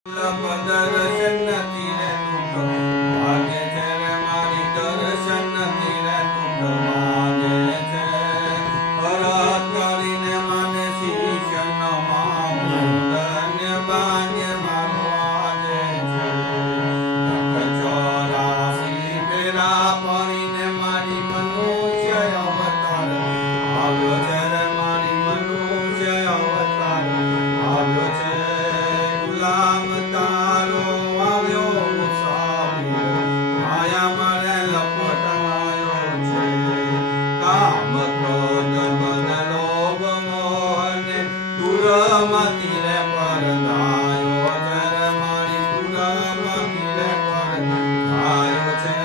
દર્શન નથી રે તૂટો ભાગે છે રે મારી દર્શન નથી રે તૂટો ભાગે છે પરત કરીને મને શીશ નમાવું ધન્ય ભાગ્ય મારું આજે છે 84 ફેરા પડીને મારી મનુષ્ય અવતાર આવ્યો છે રે મારી મનુષ્ય અવતાર આવ્યો છે ગુલામ તારો આવ્યો મુસાફિર માયા મારે લપટાયો છે કામ ક્રોધ મદ લોભ મોહને દૂરમાંથી રે પરદાયો છે રે મારી દૂરમાંથી રે પરદાયો છે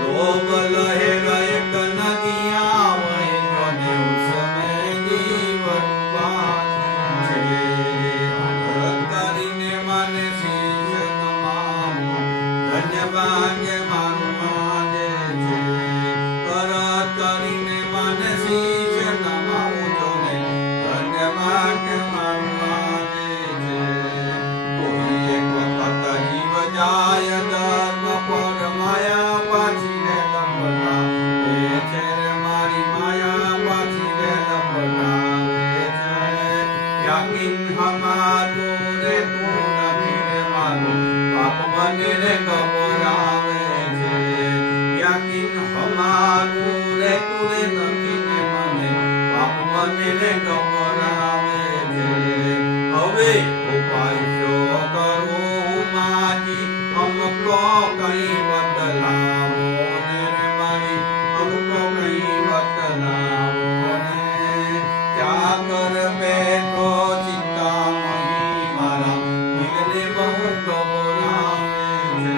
લોભ લહેર એક નદી આવે જોને ઉસમે જીવન છે કરીને મને શીશ નમાવું ધન્ય ભાગ્ય મારું આજે છે પરત કરીને મને શીશ નમાવું જોને ધન્ય ભાગ્ય મારું આજે છે કોઈ એક વખત જીવ જાય ધર્મ પર માયા પાછી રે લપટાવે છે રે મારી માયા પાછી રે લપટાવે છે યાકીન હમારું રે તું નથી રે મારું પાપ મને રે ગભરાવે છે યાકીન હમારું રે તું રે નથી રે મને પાપ મને રે ગભરાવે છે હવે ઉપાય જો કરું માજી અમકો કઈ બદલાવો ને રે મારી અમકો કઈ બદલાવો ને ત્યાં કર બેઠો ચિંતામણી મારા દિલને બહુ ગભરાવે છે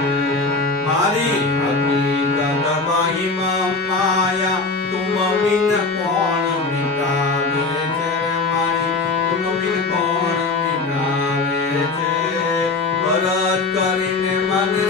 મારી હકીકત મહિમા માયા તુમ બિન કોણ મિટાવે છે મારી તુમ બિન કોણ મિટાવે છે પરત કરીને મને